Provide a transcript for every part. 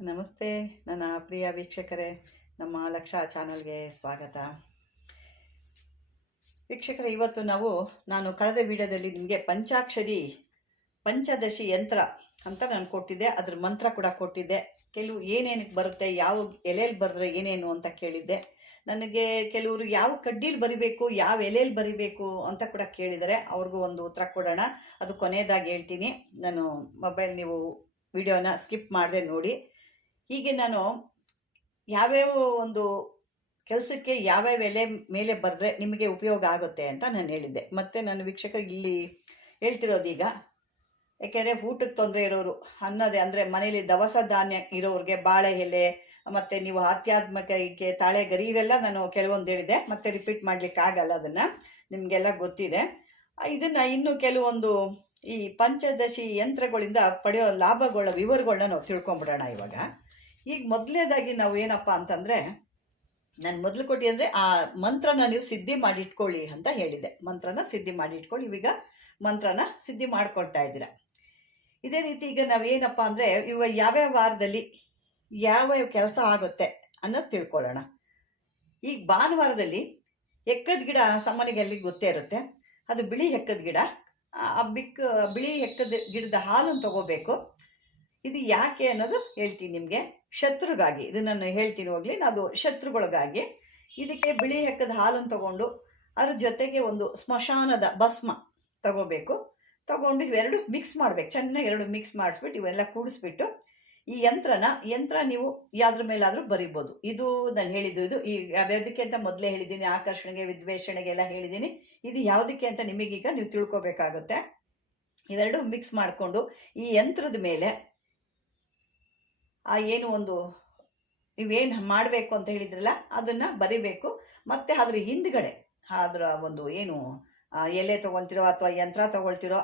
ನಮಸ್ತೆ ನನ್ನ ಪ್ರಿಯ ವೀಕ್ಷಕರೇ, ನಮ್ಮ ಲಕ್ಷ ಚಾನಲ್ಗೆ ಸ್ವಾಗತ. ವೀಕ್ಷಕರೇ, ಇವತ್ತು ನಾನು ಕಳೆದ ವಿಡಿಯೋದಲ್ಲಿ ನಿಮಗೆ ಪಂಚದಶಿ ಯಂತ್ರ ಅಂತ ನಾನು ಕೊಟ್ಟಿದ್ದೆ. ಅದ್ರ ಮಂತ್ರ ಕೂಡ ಕೊಟ್ಟಿದ್ದೆ. ಕೆಲವು ಏನೇನಕ್ಕೆ ಬರುತ್ತೆ, ಯಾವ ಎಲೆಯಲ್ಲಿ ಬರೆದ್ರೆ ಏನೇನು ಅಂತ ಕೇಳಿದ್ದೆ. ನನಗೆ ಕೆಲವರು ಯಾವ ಕಡ್ಡಿಲಿ ಬರಿಬೇಕು, ಯಾವ ಎಲೆಯಲ್ಲಿ ಬರಿಬೇಕು ಅಂತ ಕೂಡ ಕೇಳಿದರೆ ಅವ್ರಿಗೂ ಒಂದು ಉತ್ತರ ಕೊಡೋಣ. ಅದು ಕೊನೆಯದಾಗಿ ಹೇಳ್ತೀನಿ. ನಾನು ನೀವು ವಿಡಿಯೋನ ಸ್ಕಿಪ್ ಮಾಡದೆ ನೋಡಿ. ಹೀಗೆ ನಾನು ಯಾವ್ಯಾವ ಒಂದು ಕೆಲಸಕ್ಕೆ ಯಾವ್ಯಾವ ಎಲೆ ಮೇಲೆ ಬರೆದ್ರೆ ನಿಮಗೆ ಉಪಯೋಗ ಆಗುತ್ತೆ ಅಂತ ನಾನು ಹೇಳಿದ್ದೆ. ಮತ್ತು ನನ್ನ ವೀಕ್ಷಕರಿಗೆ ಇಲ್ಲಿ ಹೇಳ್ತಿರೋದೀಗ, ಯಾಕೆಂದರೆ ಊಟಕ್ಕೆ ತೊಂದರೆ ಇರೋರು, ಅನ್ನೋದೇ ಅಂದರೆ ಮನೇಲಿ ದವಸ ಧಾನ್ಯ ಇರೋರಿಗೆ ಬಾಳೆ ಎಲೆ ಮತ್ತು ನೀವು ಆಧ್ಯಾತ್ಮಿಕಕ್ಕೆ ತಾಳೆ ಗರಿ ಇವೆಲ್ಲ ನಾನು ಕೆಲವೊಂದು ಹೇಳಿದೆ, ಮತ್ತೆ ರಿಪೀಟ್ ಮಾಡಲಿಕ್ಕೆ ಆಗಲ್ಲ, ಅದನ್ನು ನಿಮಗೆಲ್ಲ ಗೊತ್ತಿದೆ. ಇದನ್ನು ಇನ್ನು ಕೆಲವೊಂದು ಈ ಪಂಚದಶಿ ಯಂತ್ರಗಳಿಂದ ಪಡೆಯೋ ಲಾಭಗಳ ವಿವರಗಳನ್ನ ನಾವು ತಿಳ್ಕೊಂಬಿಡೋಣ ಇವಾಗ. ಈಗ ಮೊದಲನೇದಾಗಿ ನಾವು ಏನಪ್ಪ ಅಂತಂದರೆ, ನಾನು ಮೊದಲು ಕೊಟ್ಟಿ ಅಂದರೆ ಆ ಮಂತ್ರನ ನೀವು ಸಿದ್ಧಿ ಮಾಡಿ ಇಟ್ಕೊಳ್ಳಿ ಅಂತ ಹೇಳಿದೆ. ಮಂತ್ರನ ಸಿದ್ಧಿ ಮಾಡಿ ಇಟ್ಕೊಳ್ಳಿ. ಇವಾಗ ಮಂತ್ರನ ಸಿದ್ಧಿ ಮಾಡ್ಕೊಳ್ತಾ ಇದ್ದೀರ. ಇದೇ ರೀತಿ ಈಗ ನಾವೇನಪ್ಪ ಅಂದರೆ, ಇವಾಗ ಯಾವ್ಯಾವ ವಾರದಲ್ಲಿ ಯಾವ್ಯಾವ ಕೆಲಸ ಆಗುತ್ತೆ ಅನ್ನೋದು ತಿಳ್ಕೊಳ್ಳೋಣ. ಈಗ ಭಾನುವಾರದಲ್ಲಿ ಎಕ್ಕದ ಗಿಡ ಸಾಮಾನ್ಯವಾಗಿ ಎಲ್ಲಿಗೆ ಗೊತ್ತೇ ಇರುತ್ತೆ. ಅದು ಬಿಳಿ ಎಕ್ಕದ ಗಿಡ. ಬಿಳಿ ಎಕ್ಕದ ಗಿಡದ ಹಾಲನ್ನು ತಗೋಬೇಕು. ಇದು ಯಾಕೆ ಅನ್ನೋದು ಹೇಳ್ತೀನಿ ನಿಮಗೆ. ಶತ್ರುಗಾಗಿ ಇದು ನಾನು ಹೇಳ್ತೀನಿ ಹೋಗಲಿ. ಅದು ಶತ್ರುಗಳಿಗಾಗಿ ಇದಕ್ಕೆ ಬಿಳಿ ಎಕ್ಕದ ಹಾಲನ್ನು ತಗೊಂಡು ಅದ್ರ ಜೊತೆಗೆ ಒಂದು ಸ್ಮಶಾನದ ಭಸ್ಮ ತಗೋಬೇಕು. ತಗೊಂಡು ಇವೆರಡು ಮಿಕ್ಸ್ ಮಾಡಬೇಕು. ಚೆನ್ನಾಗಿ ಎರಡು ಮಿಕ್ಸ್ ಮಾಡಿಸ್ಬಿಟ್ಟು ಇವೆಲ್ಲ ಕೂಡಿಸ್ಬಿಟ್ಟು ಈ ಯಂತ್ರ ನೀವು ಯಾವ್ದ್ರ ಮೇಲಾದರೂ ಬರಿಬೋದು. ಇದು ನಾನು ಹೇಳಿದ್ದು. ಇದು ಈ ಯಾವುದಕ್ಕೆ ಅಂತ ಮೊದಲೇ ಹೇಳಿದ್ದೀನಿ. ಆಕರ್ಷಣೆಗೆ, ವಿದ್ವೇಷಣೆಗೆಲ್ಲ ಹೇಳಿದ್ದೀನಿ. ಇದು ಯಾವುದಕ್ಕೆ ಅಂತ ನಿಮಗೀಗ ನೀವು ತಿಳ್ಕೊಬೇಕಾಗುತ್ತೆ. ಇವೆರಡು ಮಿಕ್ಸ್ ಮಾಡಿಕೊಂಡು ಈ ಯಂತ್ರದ ಮೇಲೆ ಏನು ಒಂದು ನೀವೇನು ಮಾಡಬೇಕು ಅಂತ ಹೇಳಿದ್ರಲ್ಲ ಅದನ್ನು ಬರಿಬೇಕು. ಮತ್ತು ಅದ್ರ ಹಿಂದ್ಗಡೆ ಅದರ ಒಂದು ಏನು ಎಲೆ ತೊಗೊಳ್ತಿರೋ ಅಥವಾ ಯಂತ್ರ ತೊಗೊಳ್ತಿರೋ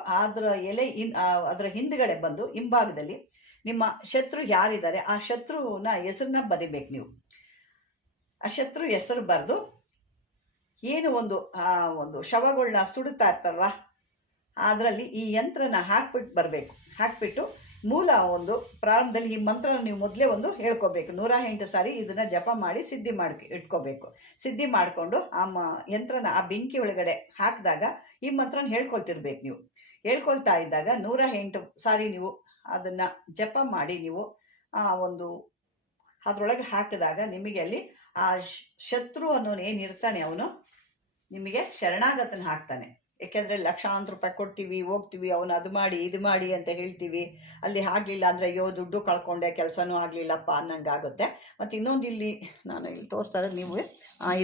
ಅದರ ಹಿಂದ್ಗಡೆ ಬಂದು ಹಿಂಭಾಗದಲ್ಲಿ ನಿಮ್ಮ ಶತ್ರು ಯಾರಿದ್ದಾರೆ ಆ ಶತ್ರುನ ಹೆಸರನ್ನ ಬರಿಬೇಕು ನೀವು. ಆ ಶತ್ರು ಹೆಸರು ಬರೆದು ಏನು ಒಂದು ಶವಗಳನ್ನ ಸುಡುತ್ತಾ ಇರ್ತಾರಲ್ವ, ಅದರಲ್ಲಿ ಈ ಯಂತ್ರನ ಹಾಕ್ಬಿಟ್ಟು ಬರಬೇಕು. ಹಾಕ್ಬಿಟ್ಟು ಮೂಲ ಒಂದು ಪ್ರಾರಂಭದಲ್ಲಿ ಈ ಮಂತ್ರ ನೀವು ಮೊದಲೇ ಒಂದು ಹೇಳ್ಕೋಬೇಕು. 108 ಸಾರಿ ಇದನ್ನು ಜಪ ಮಾಡಿ ಸಿದ್ಧಿ ಇಟ್ಕೋಬೇಕು. ಸಿದ್ಧಿ ಮಾಡಿಕೊಂಡು ಯಂತ್ರನ ಆ ಬೆಂಕಿ ಒಳಗಡೆ ಹಾಕಿದಾಗ ಈ ಮಂತ್ರನ ಹೇಳ್ಕೊಳ್ತಿರ್ಬೇಕು. ನೀವು ಹೇಳ್ಕೊಳ್ತಾ ಇದ್ದಾಗ 108 ಸಾರಿ ನೀವು ಅದನ್ನು ಜಪ ಮಾಡಿ ನೀವು ಅದರೊಳಗೆ ಹಾಕಿದಾಗ ನಿಮಗೆ ಅಲ್ಲಿ ಆ ಶತ್ರು ಅನ್ನೋನು ಏನಿರ್ತಾನೆ ಅವನು ನಿಮಗೆ ಶರಣಾಗತನ ಹಾಕ್ತಾನೆ. ಏಕೆಂದರೆ ಲಕ್ಷಾಂತರ ರೂಪಾಯಿ ಕೊಡ್ತೀವಿ, ಹೋಗ್ತೀವಿ, ಅವನು ಅದು ಮಾಡಿ ಇದು ಮಾಡಿ ಅಂತ ಹೇಳ್ತೀವಿ. ಅಲ್ಲಿ ಆಗಲಿಲ್ಲ ಅಂದರೆ ಅಯ್ಯೋ ದುಡ್ಡು ಕಳ್ಕೊಂಡೆ, ಕೆಲಸನೂ ಆಗಲಿಲ್ಲಪ್ಪ ಅನ್ನಂಗೆ ಆಗುತ್ತೆ. ಮತ್ತು ಇನ್ನೊಂದು ನಾನು ಇಲ್ಲಿ ತೋರಿಸ್ತಾ ಇರೋದು ನೀವು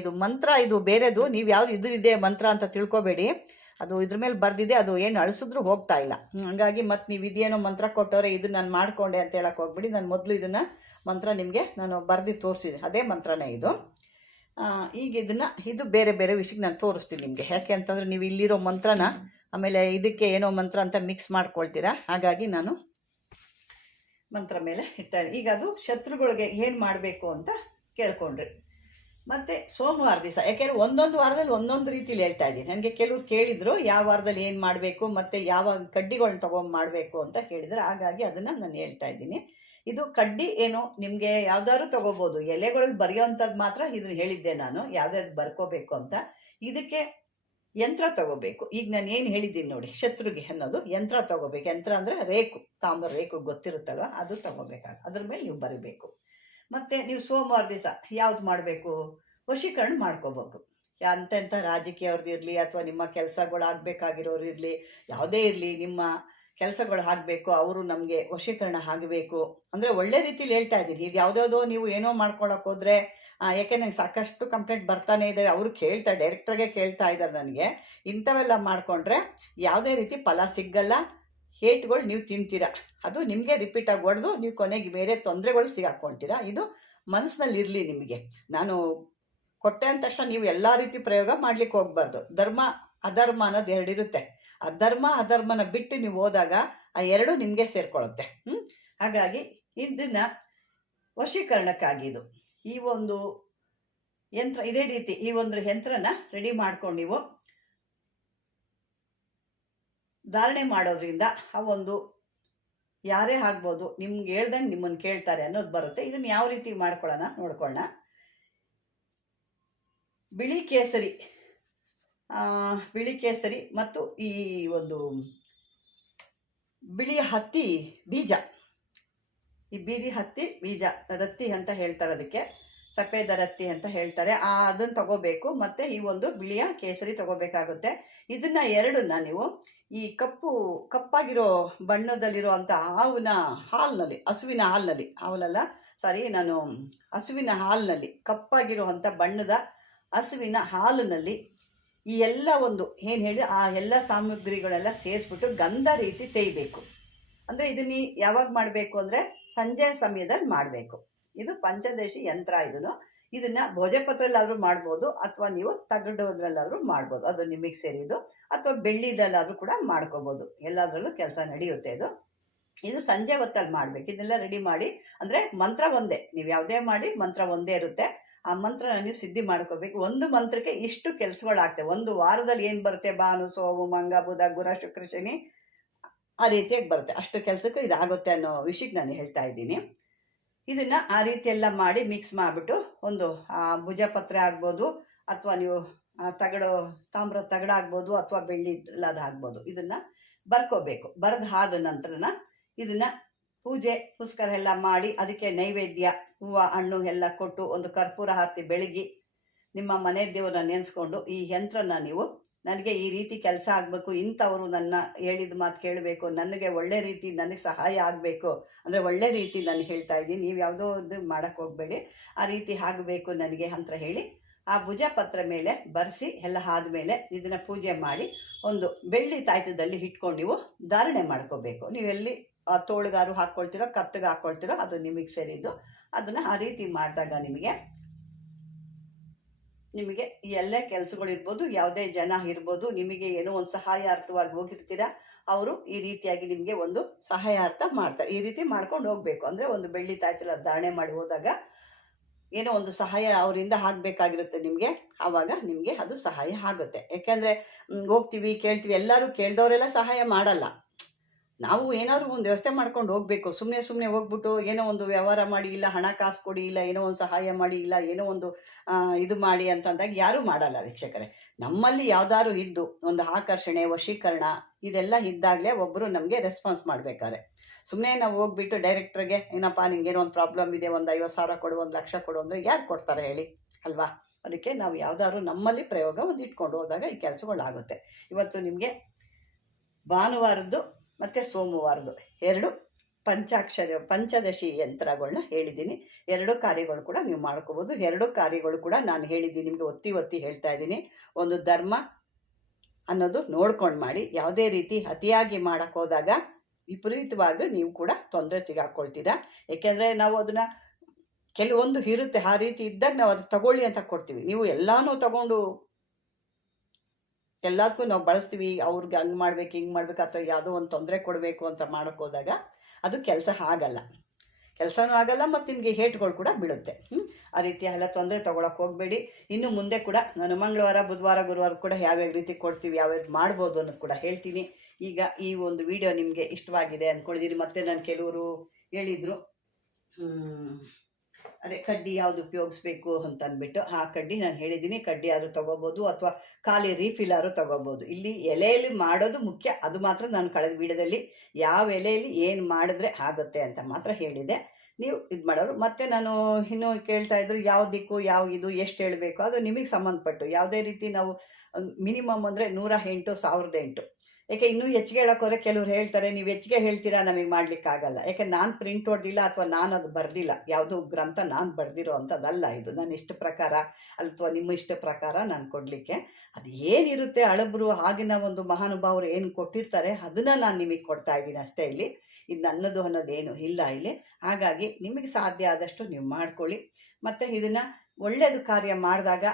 ಇದು ಮಂತ್ರ, ಇದು ಬೇರೆದು. ನೀವು ಯಾವುದು ಇದ್ರಿದೆ ಮಂತ್ರ ಅಂತ ತಿಳ್ಕೊಬೇಡಿ. ಅದು ಇದ್ರ ಮೇಲೆ ಬರೆದಿದೆ, ಅದು ಏನು ಅಳಿಸಿದ್ರೂ ಹೋಗ್ತಾ ಇಲ್ಲ. ಹಾಗಾಗಿ ಮತ್ತು ನೀವು ಇದೇನೋ ಮಂತ್ರ ಕೊಟ್ಟವ್ರೆ ಇದು ನಾನು ಮಾಡಿಕೊಂಡೆ ಅಂತ ಹೇಳಕ್ಕೆ ಹೋಗ್ಬಿಡಿ. ನಾನು ಮೊದಲು ಇದನ್ನು ಮಂತ್ರ ನಿಮಗೆ ನಾನು ಬರೆದು ತೋರಿಸಿದೆ, ಅದೇ ಮಂತ್ರನೇ ಇದು. ಈಗ ಇದು ಬೇರೆ ಬೇರೆ ವಿಷಯಕ್ಕೆ ನಾನು ತೋರಿಸ್ತೀನಿ ನಿಮಗೆ. ಯಾಕೆ ಅಂತಂದರೆ ನೀವು ಇಲ್ಲಿರೋ ಮಂತ್ರನ ಆಮೇಲೆ ಇದಕ್ಕೆ ಏನೋ ಮಂತ್ರ ಅಂತ ಮಿಕ್ಸ್ ಮಾಡ್ಕೊಳ್ತೀರಾ. ಹಾಗಾಗಿ ನಾನು ಮಂತ್ರ ಮೇಲೆ ಇಡ್ತಾನೆ. ಈಗ ಅದು ಶತ್ರುಗಳಿಗೆ ಏನು ಮಾಡಬೇಕು ಅಂತ ಕೇಳ್ಕೊಂಡ್ರಿ. ಮತ್ತು ಸೋಮವಾರ ದಿವಸ, ಯಾಕೆಂದರೆ ಒಂದೊಂದು ವಾರದಲ್ಲಿ ಒಂದೊಂದು ರೀತಿಲಿ ಹೇಳ್ತಾ ಇದ್ದೀನಿ. ನನಗೆ ಕೆಲವ್ರು ಕೇಳಿದರು ಯಾವ ವಾರದಲ್ಲಿ ಏನು ಮಾಡಬೇಕು ಮತ್ತು ಯಾವ ಕಡ್ಡಿಗಳನ್ನ ತೊಗೊಂಡು ಮಾಡಬೇಕು ಅಂತ ಕೇಳಿದ್ರು. ಹಾಗಾಗಿ ಅದನ್ನು ನಾನು ಹೇಳ್ತಾ ಇದ್ದೀನಿ. ಇದು ಕಡ್ಡಿ ಏನು ನಿಮಗೆ ಯಾವ್ದಾದ್ರು ತೊಗೋಬೋದು. ಎಲೆಗಳಲ್ಲಿ ಬರೆಯೋವಂಥದ್ದು ಮಾತ್ರ ಇದನ್ನು ಹೇಳಿದ್ದೆ ನಾನು, ಯಾವ್ದಾದ್ರು ಬರ್ಕೋಬೇಕು ಅಂತ. ಇದಕ್ಕೆ ಯಂತ್ರ ತಗೋಬೇಕು. ಈಗ ನಾನು ಏನು ಹೇಳಿದ್ದೀನಿ ನೋಡಿ, ಶತ್ರುಗೆ ಅನ್ನೋದು ಯಂತ್ರ ತಗೋಬೇಕು. ಯಂತ್ರ ಅಂದರೆ ರೇಕು, ತಾಮ್ರ ರೇಕು ಗೊತ್ತಿರುತ್ತಲ್ವ, ಅದು ತಗೋಬೇಕಾಗ ಅದ್ರ ಮೇಲೆ ನೀವು ಬರೀಬೇಕು. ಮತ್ತು ನೀವು ಸೋಮವಾರ ದಿವಸ ಯಾವ್ದು ಮಾಡಬೇಕು, ವಶೀಕರಣ ಮಾಡ್ಕೋಬೇಕು. ಎಂತೆಂಥ ರಾಜಕೀಯವ್ರದ್ದು ಇರಲಿ ಅಥವಾ ನಿಮ್ಮ ಕೆಲಸಗಳು ಆಗಬೇಕಾಗಿರೋರು ಇರಲಿ, ಯಾವುದೇ ಇರಲಿ, ನಿಮ್ಮ ಕೆಲಸಗಳು ಆಗಬೇಕು, ಅವರು ನಮಗೆ ವಶೀಕರಣ ಆಗಬೇಕು ಅಂದರೆ ಒಳ್ಳೆ ರೀತಿಲಿ ಹೇಳ್ತಾ ಇದ್ದೀನಿ. ಇದು ಯಾವುದ್ಯಾವುದೋ ನೀವು ಏನೋ ಮಾಡ್ಕೊಳಕ್ಕೆ ಹೋದರೆ, ಯಾಕೆ ನನಗೆ ಸಾಕಷ್ಟು ಕಂಪ್ಲೇಂಟ್ ಬರ್ತಾನೆ ಇದ್ದಾವೆ. ಅವರು ಡೈರೆಕ್ಟ್ರಾಗೆ ಕೇಳ್ತಾ ಇದ್ದಾರೆ ನನಗೆ. ಇಂಥವೆಲ್ಲ ಮಾಡಿಕೊಂಡ್ರೆ ಯಾವುದೇ ರೀತಿ ಫಲ ಸಿಗಲ್ಲ. ಏಟ್ಗಳು ನೀವು ತಿಂತೀರ, ಅದು ನಿಮಗೆ ರಿಪೀಟಾಗಿ ಹೊಡೆದು ನೀವು ಕೊನೆಗೆ ಬೇರೆ ತೊಂದರೆಗಳು ಸಿಗಾಕ್ಕೊಳ್ತೀರಾ. ಇದು ಮನಸ್ಸಿನಲ್ಲಿ ಇರಲಿ ನಿಮಗೆ. ನಾನು ಕೊಟ್ಟೆ ಅಂದ ತಕ್ಷಣ ನೀವು ಎಲ್ಲ ರೀತಿ ಪ್ರಯೋಗ ಮಾಡಲಿಕ್ಕೆ ಹೋಗ್ಬಾರ್ದು. ಧರ್ಮ ಅಧರ್ಮ ಅನ್ನೋದು ಎರಡಿರುತ್ತೆ. ಅಧರ್ಮನ ಬಿಟ್ಟು ನೀವು ಹೋದಾಗ ಆ ಎರಡು ನಿಮಗೆ ಸೇರ್ಕೊಳ್ಳುತ್ತೆ. ಹಾಗಾಗಿ ಇದನ್ನು ವಶೀಕರಣಕ್ಕಾಗಿ ಈ ಒಂದು ಯಂತ್ರ ಇದೇ ರೀತಿ ಈ ಒಂದು ಯಂತ್ರನ ರೆಡಿ ಮಾಡ್ಕೊಂಡು ನೀವು ಧಾರಣೆ ಮಾಡೋದ್ರಿಂದ ಆ ಒಂದು ಯಾರೇ ಆಗ್ಬೋದು, ನಿಮ್ಗೆ ಹೇಳ್ದಂಗೆ ನಿಮ್ಮನ್ನು ಕೇಳ್ತಾರೆ ಅನ್ನೋದು ಬರುತ್ತೆ. ಇದನ್ನು ಯಾವ ರೀತಿ ಮಾಡ್ಕೊಳ್ಳೋಣ ನೋಡ್ಕೊಳ್ಳೋಣ. ಬಿಳಿ ಕೇಸರಿ ಮತ್ತು ಈ ಒಂದು ಬಿಳಿ ಹತ್ತಿ ಬೀಜ, ಈ ಬಿಳಿ ಹತ್ತಿ ಬೀಜ ರತ್ತಿ ಅಂತ ಹೇಳ್ತಾರೆ, ಅದಕ್ಕೆ ಸಫೇದ ರತ್ತಿ ಅಂತ ಹೇಳ್ತಾರೆ. ಅದನ್ನು ತಗೋಬೇಕು. ಮತ್ತು ಈ ಒಂದು ಬಿಳಿಯ ಕೇಸರಿ ತಗೋಬೇಕಾಗುತ್ತೆ. ಇದನ್ನು ಎರಡನ್ನ ನೀವು ಈ ಕಪ್ಪಾಗಿರೋ ಬಣ್ಣದಲ್ಲಿರೋ ಅಂಥ ಹಸುವಿನ ಹಾಲಿನಲ್ಲಿ ಕಪ್ಪಾಗಿರೋ ಅಂಥ ಬಣ್ಣದ ಹಸುವಿನ ಹಾಲಿನಲ್ಲಿ ಈ ಎಲ್ಲ ಒಂದು ಏನು ಹೇಳಿ ಆ ಎಲ್ಲ ಸಾಮಗ್ರಿಗಳೆಲ್ಲ ಸೇರಿಸ್ಬಿಟ್ಟು ಗಂಧ ರೀತಿ ತೇಯ್ಬೇಕು. ಅಂದರೆ ಇದನ್ನು ಯಾವಾಗ ಮಾಡಬೇಕು ಅಂದರೆ ಸಂಜೆ ಸಮಯದಲ್ಲಿ ಮಾಡಬೇಕು. ಇದು ಪಂಚದಶಿ ಯಂತ್ರ. ಇದನ್ನು ಭೋಜಪತ್ರಲ್ಲಾದರೂ ಮಾಡ್ಬೋದು, ಅಥವಾ ನೀವು ತಗಡೋದ್ರಲ್ಲಾದರೂ ಮಾಡ್ಬೋದು, ಅದು ನಿಮಗೆ ಸೇರಿದ್ದು. ಅಥವಾ ಬೆಳ್ಳಿದಲ್ಲಾದರೂ ಕೂಡ ಮಾಡ್ಕೋಬೋದು, ಎಲ್ಲದರಲ್ಲೂ ಕೆಲಸ ನಡೆಯುತ್ತೆ. ಇದು ಸಂಜೆ ಹೊತ್ತಲ್ಲಿ ಮಾಡಬೇಕು. ಇದನ್ನೆಲ್ಲ ರೆಡಿ ಮಾಡಿ, ಅಂದರೆ ಮಂತ್ರ ಒಂದೇ, ನೀವು ಯಾವುದೇ ಮಾಡಿ ಮಂತ್ರ ಒಂದೇ ಇರುತ್ತೆ. ಆ ಮಂತ್ರನ ನೀವು ಸಿದ್ಧಿ ಮಾಡ್ಕೋಬೇಕು. ಒಂದು ಮಂತ್ರಕ್ಕೆ ಇಷ್ಟು ಕೆಲಸಗಳಾಗ್ತವೆ. ಒಂದು ವಾರದಲ್ಲಿ ಏನು ಬರುತ್ತೆ, ಭಾನು ಸೋಮು ಮಂಗ ಬುಧ ಗುರು ಶುಕ್ರ ಶನಿ ಆ ರೀತಿಯಾಗಿ ಬರುತ್ತೆ. ಅಷ್ಟು ಕೆಲಸಕ್ಕೂ ಇದಾಗುತ್ತೆ ಅನ್ನೋ ವಿಷಯಕ್ಕೆ ನಾನು ಹೇಳ್ತಾ ಇದ್ದೀನಿ. ಇದನ್ನು ಆ ರೀತಿಯೆಲ್ಲ ಮಾಡಿ ಮಿಕ್ಸ್ ಮಾಡಿಬಿಟ್ಟು ಒಂದು ಭುಜಪತ್ರೆ ಆಗ್ಬೋದು, ಅಥವಾ ನೀವು ತಾಮ್ರದ ತಗಡ ಆಗ್ಬೋದು, ಅಥವಾ ಬೆಳ್ಳಿ ಆಗ್ಬೋದು. ಇದನ್ನು ಬರ್ಕೋಬೇಕು. ಬರೆದಾದ ನಂತರನ ಇದನ್ನು ಪೂಜೆ ಪುಸ್ಕರ ಎಲ್ಲ ಮಾಡಿ, ಅದಕ್ಕೆ ನೈವೇದ್ಯ ಹೂವು ಹಣ್ಣು ಎಲ್ಲ ಕೊಟ್ಟು, ಒಂದು ಕರ್ಪೂರ ಆರತಿ ಬೆಳಗಿ, ನಿಮ್ಮ ಮನೆ ದೇವ್ರನ್ನ ನೆನೆಸ್ಕೊಂಡು ಈ ಯಂತ್ರನ ನೀವು, ನನಗೆ ಈ ರೀತಿ ಕೆಲಸ ಆಗಬೇಕು, ಇಂಥವರು ನನ್ನ ಹೇಳಿದ ಮಾತು ಕೇಳಬೇಕು, ನನಗೆ ಒಳ್ಳೆ ರೀತಿ ನನಗೆ ಸಹಾಯ ಆಗಬೇಕು, ಅಂದರೆ ಒಳ್ಳೆ ರೀತಿ ನಾನು ಹೇಳ್ತಾ ಇದ್ದೀನಿ, ನೀವು ಯಾವುದೋ ಒಂದು ಮಾಡೋಕ್ಕೆ ಹೋಗಬೇಡಿ, ಆ ರೀತಿ ಆಗಬೇಕು ನನಗೆ ಅಂತ ಹೇಳಿ ಆ ಭುಜಪತ್ರ ಮೇಲೆ ಬರೆಸಿ ಎಲ್ಲ ಆದಮೇಲೆ ಇದನ್ನು ಪೂಜೆ ಮಾಡಿ ಒಂದು ಬೆಳ್ಳಿ ತಾಯ್ತದಲ್ಲಿ ಇಟ್ಕೊಂಡು ನೀವು ಧಾರಣೆ ಮಾಡ್ಕೋಬೇಕು. ನೀವೆಲ್ಲಿ ತೋಳುಗಾರು ಹಾಕ್ಕೊಳ್ತಿರೋ, ಕತ್ತಿಗೆ ಹಾಕ್ಕೊಳ್ತಿರೋ, ಅದು ನಿಮಗೆ ಸೇರಿದ್ದು. ಅದನ್ನು ಆ ರೀತಿ ಮಾಡಿದಾಗ ನಿಮಗೆ ಎಲ್ಲೇ ಕೆಲಸಗಳಿರ್ಬೋದು, ಯಾವುದೇ ಜನ ಇರ್ಬೋದು, ನಿಮಗೆ ಏನೋ ಒಂದು ಸಹಾಯಾರ್ಥವಾಗಿ ಹೋಗಿರ್ತೀರ, ಅವರು ಈ ರೀತಿಯಾಗಿ ನಿಮಗೆ ಒಂದು ಸಹಾಯಾರ್ಥ ಮಾಡ್ತಾರೆ. ಈ ರೀತಿ ಮಾಡ್ಕೊಂಡು ಹೋಗಬೇಕು. ಅಂದರೆ ಒಂದು ಬೆಳ್ಳಿ ತಾಯ್ತಲ ಧಾರಣೆ ಮಾಡಿ ಹೋದಾಗ ಏನೋ ಒಂದು ಸಹಾಯ ಅವರಿಂದ ಆಗಬೇಕಾಗಿರುತ್ತೆ ನಿಮಗೆ, ಆವಾಗ ನಿಮಗೆ ಅದು ಸಹಾಯ ಆಗುತ್ತೆ. ಯಾಕೆಂದರೆ ಹೋಗ್ತೀವಿ ಕೇಳ್ತೀವಿ, ಎಲ್ಲರೂ ಕೇಳಿದವರೆಲ್ಲ ಸಹಾಯ ಮಾಡಲ್ಲ. ನಾವು ಏನಾದರೂ ಒಂದು ವ್ಯವಸ್ಥೆ ಮಾಡ್ಕೊಂಡು ಹೋಗಬೇಕು. ಸುಮ್ಮನೆ ಹೋಗ್ಬಿಟ್ಟು ಏನೋ ಒಂದು ವ್ಯವಹಾರ ಮಾಡಿ, ಇಲ್ಲ ಹಣ ಕಾಸು ಕೊಡಿ, ಇಲ್ಲ ಏನೋ ಒಂದು ಸಹಾಯ ಮಾಡಿ, ಇಲ್ಲ ಏನೋ ಒಂದು ಇದು ಮಾಡಿ ಅಂತಂದಾಗ ಯಾರೂ ಮಾಡಲ್ಲ ವೀಕ್ಷಕರೇ. ನಮ್ಮಲ್ಲಿ ಯಾವ್ದಾದ್ರು ಇದ್ದು ಒಂದು ಆಕರ್ಷಣೆ, ವಶೀಕರಣ ಇದೆಲ್ಲ ಇದ್ದಾಗಲೇ ಒಬ್ಬರು ನಮಗೆ ರೆಸ್ಪಾನ್ಸ್ ಮಾಡಬೇಕಾದ್ರೆ. ಸುಮ್ಮನೆ ನಾವು ಹೋಗ್ಬಿಟ್ಟು ಡೈರೆಕ್ಟ್ರಿಗೆ ಏನಪ್ಪ ನಿಂಗೇನೋ ಒಂದು ಪ್ರಾಬ್ಲಮ್ ಇದೆ, ಒಂದು 50,000 ಕೊಡು, 1,00,000 ಕೊಡು ಅಂದರೆ ಯಾರು ಕೊಡ್ತಾರೆ ಹೇಳಿ ಅಲ್ವಾ? ಅದಕ್ಕೆ ನಾವು ಯಾವ್ದಾದ್ರು ನಮ್ಮಲ್ಲಿ ಪ್ರಯೋಗ ಒಂದು ಇಟ್ಕೊಂಡು ಹೋದಾಗ ಈ ಕೆಲಸಗಳಾಗುತ್ತೆ. ಇವತ್ತು ನಿಮಗೆ ಭಾನುವಾರದ್ದು ಮತ್ತು ಸೋಮವಾರದ್ದು 2 ಪಂಚದಶಿ ಯಂತ್ರಗಳನ್ನ ಹೇಳಿದ್ದೀನಿ. 2 ಕಾರ್ಯಗಳು ಕೂಡ ನೀವು ಮಾಡ್ಕೋಬೋದು. 2 ಕಾರ್ಯಗಳು ಕೂಡ ನಾನು ಹೇಳಿದ್ದೀನಿ, ನಿಮಗೆ ಒತ್ತಿ ಹೇಳ್ತಾ ಇದ್ದೀನಿ. ಒಂದು ಧರ್ಮ ಅನ್ನೋದು ನೋಡ್ಕೊಂಡು ಮಾಡಿ. ಯಾವುದೇ ರೀತಿ ಅತಿಯಾಗಿ ಮಾಡೋಕ್ಕೆ ಹೋದಾಗ ವಿಪರೀತವಾಗಿ ನೀವು ಕೂಡ ತೊಂದರೆ ಸಿಗಾಕ್ಕೊಳ್ತೀರಾ. ಏಕೆಂದರೆ ನಾವು ಅದನ್ನು ಕೆಲವೊಂದು ಇರುತ್ತೆ, ಆ ರೀತಿ ಇದ್ದಾಗ ನಾವು ಅದಕ್ಕೆ ತಗೊಳ್ಳಿ ಅಂತ ಕೊಡ್ತೀವಿ. ನೀವು ಎಲ್ಲನೂ ತಗೊಂಡು ಎಲ್ಲದಕ್ಕೂ ನಾವು ಬಳಸ್ತೀವಿ, ಅವ್ರಿಗೆ ಹಂಗೆ ಮಾಡ್ಬೇಕು ಹಿಂಗೆ ಮಾಡ್ಬೇಕು, ಅಥವಾ ಯಾವುದೋ ಒಂದು ತೊಂದರೆ ಕೊಡಬೇಕು ಅಂತ ಮಾಡೋಕ್ಕೆ ಹೋದಾಗ ಅದು ಕೆಲಸನೂ ಆಗಲ್ಲ, ಮತ್ತು ನಿಮಗೆ ಹೇಟ್ಗಳು ಕೂಡ ಬೀಳುತ್ತೆ. ಆ ರೀತಿ ಎಲ್ಲ ತೊಂದರೆ ತೊಗೊಳಕ್ಕೆ ಹೋಗಬೇಡಿ. ಇನ್ನು ಮುಂದೆ ಕೂಡ ನಾನು ಮಂಗಳವಾರ, ಬುಧವಾರ, ಗುರುವಾರ ಕೂಡ ಯಾವ್ಯಾವ ರೀತಿ ಕೊಡ್ತೀವಿ, ಯಾವ್ಯಾವ್ದು ಮಾಡ್ಬೋದು ಅನ್ನೋದು ಕೂಡ ಹೇಳ್ತೀನಿ. ಈಗ ಈ ಒಂದು ವಿಡಿಯೋ ನಿಮಗೆ ಇಷ್ಟವಾಗಿದೆ ಅಂದ್ಕೊಂಡಿದ್ದೀನಿ. ಮತ್ತು ನಾನು ಕೆಲವರು ಹೇಳಿದರು, ಅದೇ ಕಡ್ಡಿ ಯಾವುದು ಉಪಯೋಗಿಸ್ಬೇಕು ಅಂತ ಅಂದ್ಬಿಟ್ಟು ಆ ಕಡ್ಡಿ ನಾನು ಹೇಳಿದ್ದೀನಿ. ಕಡ್ಡಿ ಆದರೂ ತೊಗೋಬೋದು, ಅಥವಾ ಖಾಲಿ ರೀಫಿಲ್ ಆದರೂ ತೊಗೋಬೋದು. ಇಲ್ಲಿ ಎಲೆಯಲ್ಲಿ ಮಾಡೋದು ಮುಖ್ಯ, ಅದು ಮಾತ್ರ ನಾನು ಕಳೆದ ವಿಡಿಯೋದಲ್ಲಿ ಯಾವ ಎಲೆಯಲ್ಲಿ ಏನು ಮಾಡಿದ್ರೆ ಆಗುತ್ತೆ ಅಂತ ಮಾತ್ರ ಹೇಳಿದೆ. ನೀವು ಇದು ಮಾಡೋರು. ಮತ್ತು ನಾನು ಇನ್ನೂ ಕೇಳ್ತಾಯಿದ್ರು ಯಾವ ದಿಕ್ಕು ಯಾವ ಇದು ಎಷ್ಟು ಹೇಳಬೇಕು, ಅದು ನಿಮಗೆ ಸಂಬಂಧಪಟ್ಟು. ಯಾವುದೇ ರೀತಿ ನಾವು ಮಿನಿಮಮ್ ಅಂದರೆ 108, 1008. ಯಾಕೆ ಇನ್ನೂ ಹೆಚ್ಚಿಗೆ ಹೇಳೋಕ್ಕೋದ್ರೆ ಕೆಲವ್ರು ಹೇಳ್ತಾರೆ ನೀವು ಹೆಚ್ಚಿಗೆ ಹೇಳ್ತೀರಾ, ನಮಗೆ ಮಾಡಲಿಕ್ಕಾಗಲ್ಲ. ಯಾಕೆ ನಾನು ಪ್ರಿಂಟ್ ಹೊಡೆದಿಲ್ಲ, ಅಥವಾ ನಾನು ಅದು ಬರೆದಿಲ್ಲ, ಯಾವುದೋ ಗ್ರಂಥ ನಾನು ಬರೆದಿರೋ ಅಂಥದ್ದಲ್ಲ ಇದು. ನನ್ನ ಇಷ್ಟ ಪ್ರಕಾರ ಅಥವಾ ನಿಮ್ಮ ಇಷ್ಟ ಪ್ರಕಾರ ನಾನು ಕೊಡಲಿಕ್ಕೆ, ಅದು ಏನಿರುತ್ತೆ ಹಳಬರು ಆಗಿನ ಒಂದು ಮಹಾನುಭಾವರು ಏನು ಕೊಟ್ಟಿರ್ತಾರೆ ಅದನ್ನು ನಾನು ನಿಮಗೆ ಕೊಡ್ತಾ ಇದ್ದೀನಿ ಅಷ್ಟೇ. ಇಲ್ಲಿ ಇದು ನನ್ನದು ಅನ್ನೋದೇನು ಇಲ್ಲ ಇಲ್ಲಿ. ಹಾಗಾಗಿ ನಿಮಗೆ ಸಾಧ್ಯ ಆದಷ್ಟು ನೀವು ಮಾಡ್ಕೊಳ್ಳಿ. ಮತ್ತು ಇದನ್ನು ಒಳ್ಳೆಯದು ಕಾರ್ಯ ಮಾಡಿದಾಗ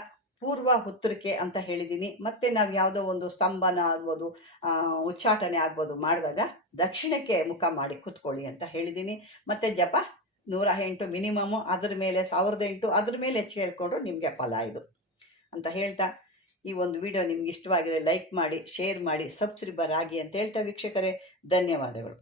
ಪೂರ್ವ ಉತ್ತರಕ್ಕೆ ಅಂತ ಹೇಳಿದ್ದೀನಿ. ಮತ್ತು ನಾವು ಯಾವುದೋ ಒಂದು ಸ್ತಂಭನ ಆಗ್ಬೋದು, ಉಚ್ಚಾಟನೆ ಆಗ್ಬೋದು ಮಾಡಿದಾಗ ದಕ್ಷಿಣಕ್ಕೆ ಮುಖ ಮಾಡಿ ಕೂತ್ಕೊಳ್ಳಿ ಅಂತ ಹೇಳಿದ್ದೀನಿ. ಮತ್ತು ಜಪ 108 ಮಿನಿಮಮ್ಮು, ಅದ್ರ ಮೇಲೆ 1008, ಅದ್ರ ಮೇಲೆ ಹೆಚ್ಚಿಗೆ ಹೇಳ್ಕೊಂಡ್ರು ನಿಮಗೆ ಫಲ ಇದು ಅಂತ ಹೇಳ್ತಾ, ಈ ಒಂದು ವಿಡಿಯೋ ನಿಮ್ಗೆ ಇಷ್ಟವಾಗಿದ್ರೆ ಲೈಕ್ ಮಾಡಿ, ಶೇರ್ ಮಾಡಿ, ಸಬ್ಸ್ಕ್ರೈಬರ್ ಆಗಿ ಅಂತ ಹೇಳ್ತಾ ವೀಕ್ಷಕರೇ ಧನ್ಯವಾದಗಳು.